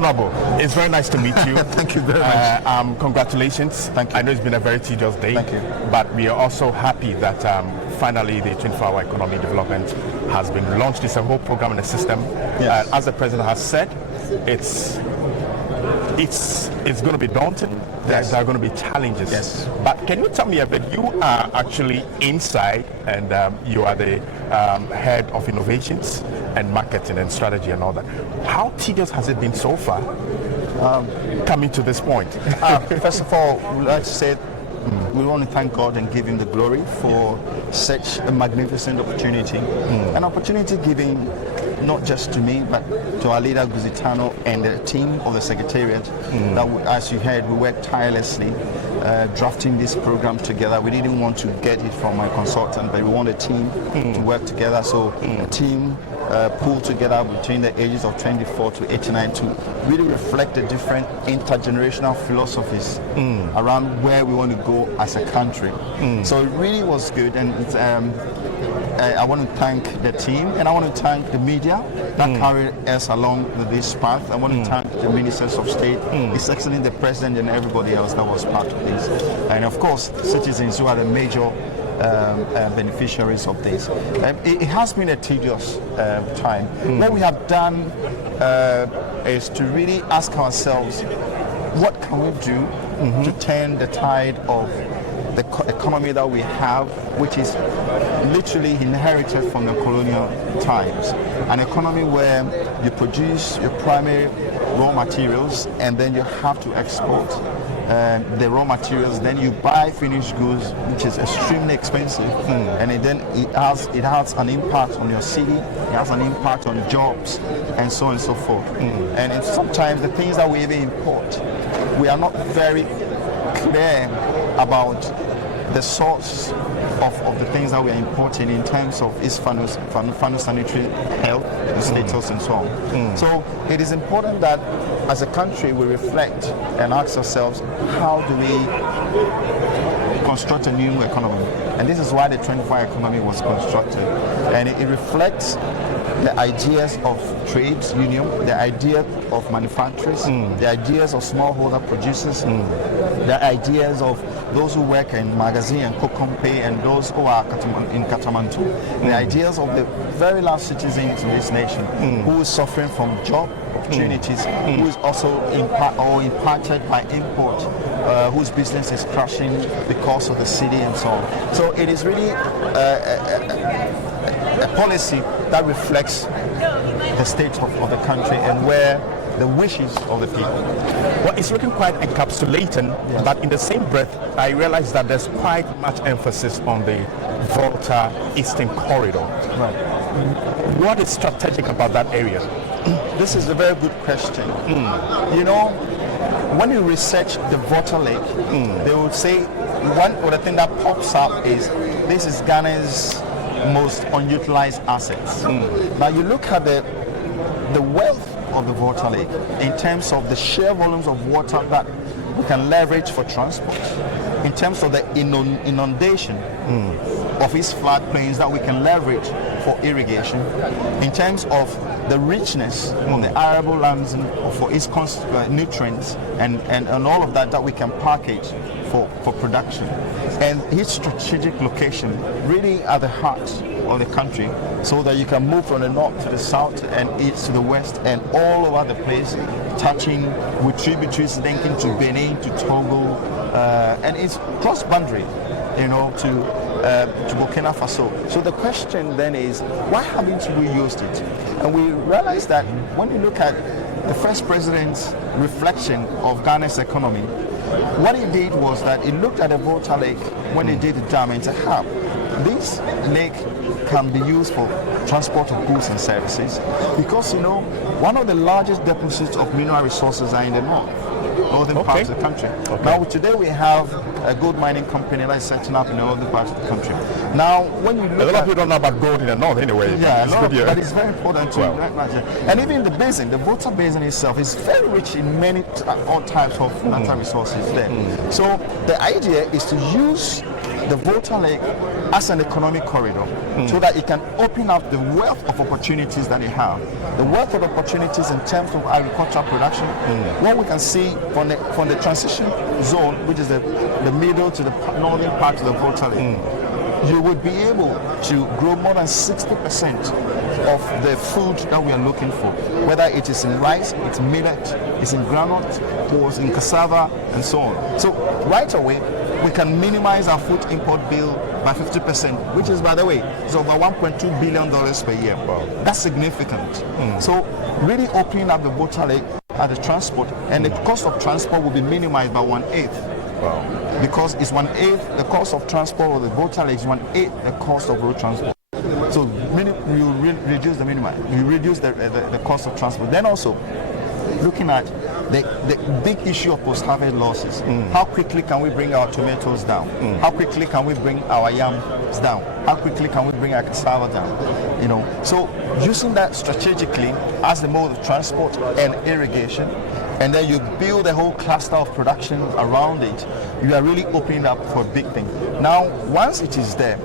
Honorable, it's very nice to meet you. Thank you very much. Congratulations. Thank you. I know it's been a very tedious day. Thank you. But we are also happy that finally the 24-hour economy development has been launched. It's a whole program and a system. Yes. As the president has said, it's going to be daunting. Yes. There are going to be challenges. Yes. But can you tell me a bit? You are actually inside, and you are the head of innovations and marketing and strategy and all that. How tedious has it been so far, coming to this point? First of all, we'd like to say we want to thank God and give Him the glory for such a magnificent opportunity. An opportunity given not just to me, but to our leader Guzitano and the team of the Secretariat. That, as you heard, we worked tirelessly drafting this program together. We didn't want to get it from my consultant, but we want a team to work together. So a team pulled together between the ages of 24 to 89 to really reflect the different intergenerational philosophies around where we want to go as a country. So it really was good, and I want to thank the team, and I want to thank the media that carried us along this path. I want to thank the ministers of state, His Excellency the President, and everybody else that was part of this. And of course, citizens who are the major beneficiaries of this. It has been a tedious time. What we have done is to really ask ourselves, what can we do to turn the tide of the economy that we have, which is literally inherited from the colonial times. An economy where you produce your primary raw materials and then you have to export the raw materials, then you buy finished goods, which is extremely expensive, and it has an impact on your city, it has an impact on jobs, and so on and so forth. And sometimes the things that we even import, we are not very clear about the source of the things that we are importing in terms of its phytosanitary health status and so on. So it is important that as a country we reflect and ask ourselves, how do we construct a new economy? And this is why the 24-hour economy was constructed. And it reflects the ideas of trade union, the idea of manufacturers, the ideas of smallholder producers, the ideas of those who work in Magazine and Kokompe and those who are in Katamantu, the ideas of the very last citizens of this nation who is suffering from job opportunities, who is also impacted by import, whose business is crashing because of the city and so on. So it is really a policy that reflects the state of the country and where the wishes of the people. Well, it's looking quite encapsulating, but in the same breath, I realize that there's quite much emphasis on the Volta Eastern Corridor. Right. What is strategic about that area? This is a very good question. You know, when you research the Volta Lake, they would say one of the things that pops up is this is Ghana's most unutilized assets. Now you look at the wealth of the Volta Lake in terms of the sheer volumes of water that we can leverage for transport, in terms of the inundation of its floodplains that we can leverage for irrigation, in terms of the richness of the arable lands for its nutrients and all of that we can package for production. And its strategic location really at the heart of the country, so that you can move from the north to the south and east to the west and all over the place, touching with tributaries linking to Benin, to Togo, and it's cross-boundary, you know, to Burkina Faso. So the question then is, why haven't we used it? And we realize that when you look at the first president's reflection of Ghana's economy, what he did was that he looked at the Volta Lake when he did the dam and said, this lake can be used for transport of goods and services, because, you know, one of the largest deposits of mineral resources are in the northern parts of the country. Now today we have a gold mining company that is setting up in the northern parts of the country. Now when you look a lot of people don't know about gold in the north anyway. Yeah, but it's very important to recognize it. And even the basin, the Volta Basin itself, is very rich in many all types of natural resources there. So the idea is to use the Volta Lake as an economic corridor so that it can open up the wealth of opportunities that it have. The wealth of opportunities in terms of agricultural production. What we can see from the transition zone, which is the middle to the northern part of the Volta Lake, you would be able to grow more than 60% of the food that we are looking for, whether it is in rice, it's millet, it's in groundnut, or it's in cassava, and so on. So right away, we can minimize our food import bill by 50%, which is, by the way, is over $1.2 billion per year. Wow. That's significant. So really opening up the Volta Lake at the transport, and the cost of transport will be minimized by 1/8. Wow. Because it's 1/8 the cost of transport of the Volta Lake is 1/8 the cost of road transport. So you reduce the minimum, you reduce the cost of transport. Then also looking at the big issue of post-harvest losses. How quickly can we bring our tomatoes down? How quickly can we bring our yams down? How quickly can we bring our cassava down? You know, so using that strategically as the mode of transport and irrigation, and then you build a whole cluster of production around it, you are really opening up for a big thing. Now, once it is there,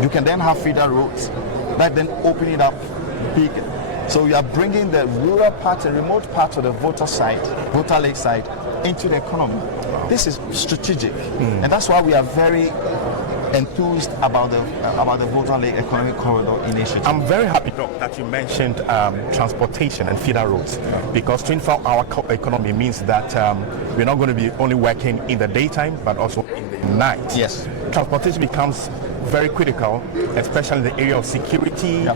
you can then have feeder roads that then open it up big. So you are bringing the rural part and remote part of the Volta Lake side into the economy. This is strategic, and that's why we are very enthused about the Volta Lake Economic Corridor initiative. I'm very happy, Doc, that you mentioned transportation and feeder roads, because 24-hour economy means that we're not going to be only working in the daytime, but also in the night. Yes. Transportation becomes very critical, especially in the area of security.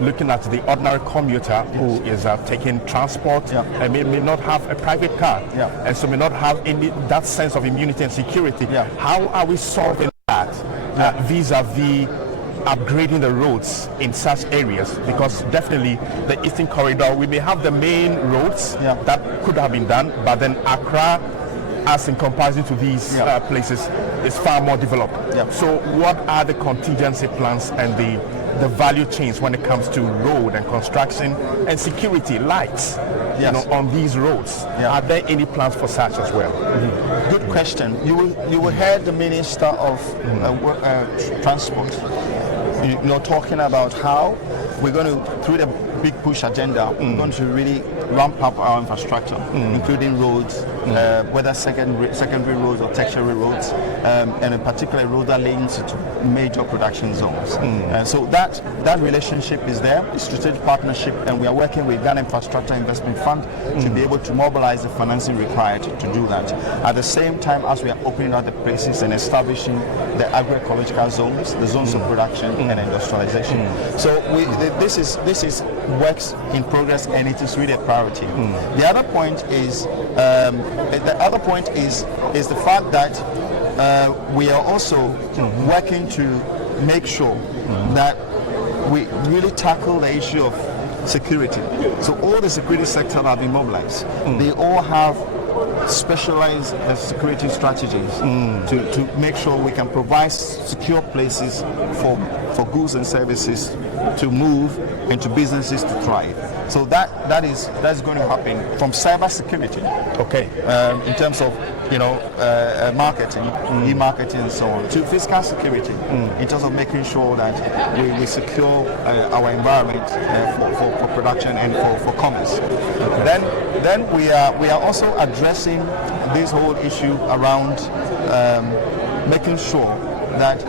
Looking at the ordinary commuter who is taking transport and may not have a private car, and so may not have that sense of immunity and security. How are we solving that vis-a-vis upgrading the roads in such areas? Because definitely the Eastern Corridor, we may have the main roads that could have been done, but then Accra, as in comparison to these places, is far more developed. So what are the contingency plans and the value chains when it comes to road and construction and security lights on these roads? Are there any plans for such as well? Good question. You will hear the Minister of Transport talking about how we're going to, through the big push agenda, we're going to really ramp up our infrastructure, including roads, whether secondary roads or tertiary roads, and in particular roads that link into major production zones. So that relationship is there, a strategic partnership, and we are working with Ghana Infrastructure Investment Fund to be able to mobilize the financing required to do that. At the same time as we are opening up the places and establishing the agroecological zones, the zones of production and industrialization. So this is works in progress, and it is really a priority. The other point is the fact that we are also working to make sure that we really tackle the issue of security. So all the security sectors have been mobilized. They all have specialized security strategies to make sure we can provide secure places for goods and services to move and to businesses to thrive. So that's going to happen from cyber security, in terms of marketing, e-marketing and so on, to fiscal security in terms of making sure that we secure our environment for production and for commerce. Then we are also addressing this whole issue around making sure that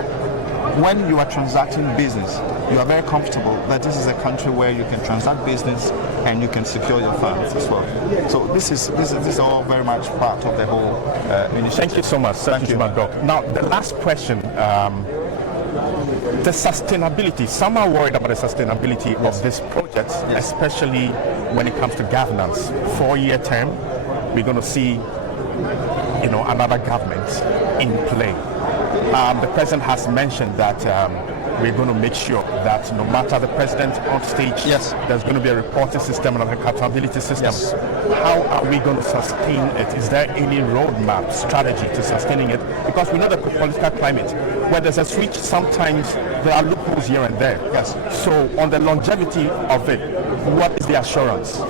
when you are transacting business, you are very comfortable that this is a country where you can transact business and you can secure your funds as well. So this is all very much part of the whole initiative. Thank you so much. Thank you, Doc. Now, the last question, the sustainability. Some are worried about the sustainability of this project, especially when it comes to governance. 4-year term, we're going to see, another government in play. The president has mentioned that we're going to make sure that no matter the president on stage, there's going to be a reporting system and an accountability system. How are we going to sustain it? Is there any roadmap, strategy to sustaining it? Because we know the political climate, where there's a switch, sometimes there are loopholes here and there. So on the longevity of it, what is the assurance?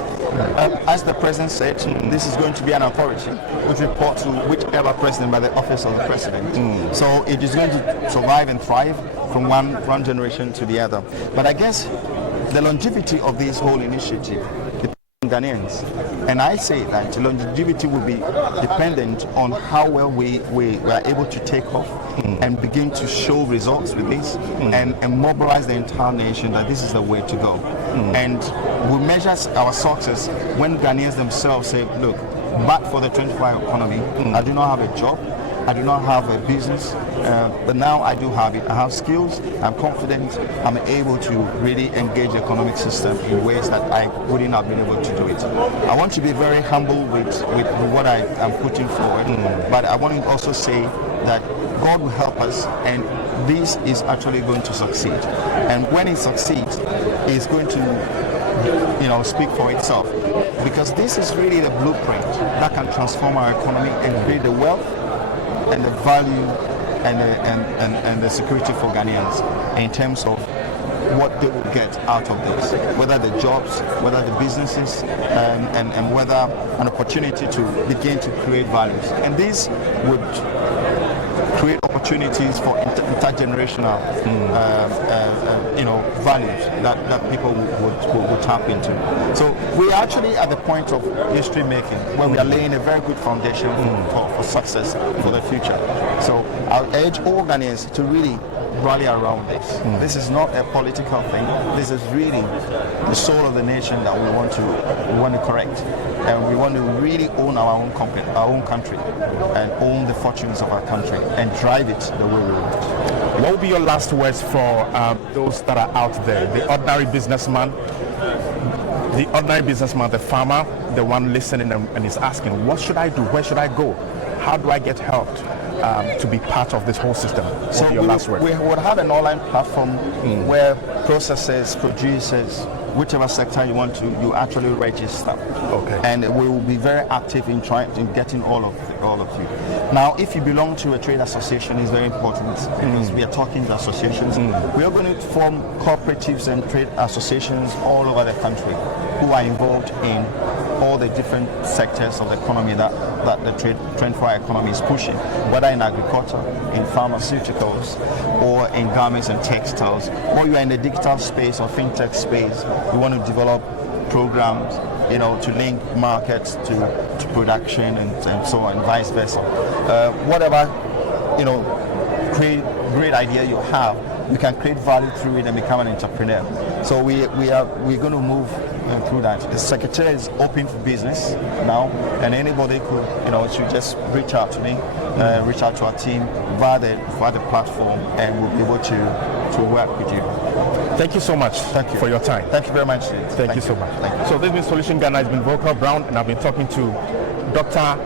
As the president said, this is going to be an authority which report to whichever president by the office of the president. So it is going to survive and thrive from one generation to the other. But I guess the longevity of this whole initiative depends on Ghanaians. And I say that longevity will be dependent on how well we are able to take off and begin to show results with this and mobilize the entire nation that this is the way to go. And we measure our success when Ghanaians themselves say, look, but for the 25 economy, I do not have a job, I do not have a business, but now I do have it. I have skills, I'm confident, I'm able to really engage the economic system in ways that I wouldn't have been able to do it. I want to be very humble with what I am putting forward, but I want to also say that God will help us, and this is actually going to succeed. And when it succeeds, it's going to speak for itself, because this is really the blueprint that can transform our economy and create the wealth and the value and the security for Ghanaians in terms of what they will get out of this, whether the jobs, whether the businesses, and whether an opportunity to begin to create values. And this would create opportunities for intergenerational values that people would tap into. So we are actually at the point of history making, where we are laying a very good foundation for success for the future. So I urge all Ghanaians to really rally around this. This is not a political thing. This is really the soul of the nation that we want to correct, and we want to really own our own company, our own country, and own the fortunes of our country and drive it the way we want. What will be your last words for those that are out there, the ordinary businessman, the farmer, the one listening and is asking, what should I do? Where should I go? How do I get helped to be part of this whole system? So we would have an online platform where processors, producers, whichever sector you want to, you actually register. Okay. And we will be very active in getting all of you. Now, if you belong to a trade association, it's very important, because we are talking to associations. We are going to form cooperatives and trade associations all over the country who are involved in all the different sectors of the economy that the trend for our economy is pushing, whether in agriculture, in pharmaceuticals, or in garments and textiles, or you are in the digital space or fintech space. We want to develop programs, to link markets to production and so on, vice versa. Whatever, great idea you have, you can create value through it and become an entrepreneur. So we're going to move through that. The Secretariat is open for business now, and anybody should just reach out to me, reach out to our team via the platform, and we'll be able to work with you. Thank you so much for your time. Thank you very much. Thank you so much. So this has been Solution Ghana. It's been Volker Brown, and I've been talking to Dr.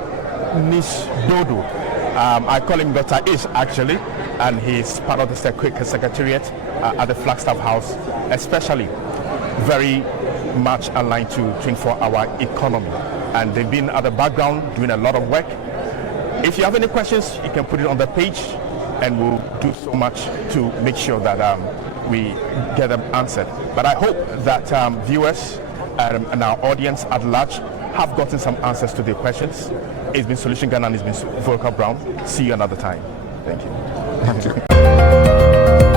Ishmael Dodoo. I call him Dr. Ish actually, and he's part of the Secretariat at the Flagstaff House, especially very much aligned to 24-hour economy. And they've been at the background doing a lot of work. If you have any questions, you can put it on the page, and we'll do so much to make sure that we get them answered. But I hope that viewers and our audience at large have gotten some answers to their questions. It's been Solution Ghana, and it's been Volker Brown. See you another time. Thank you. Thank you.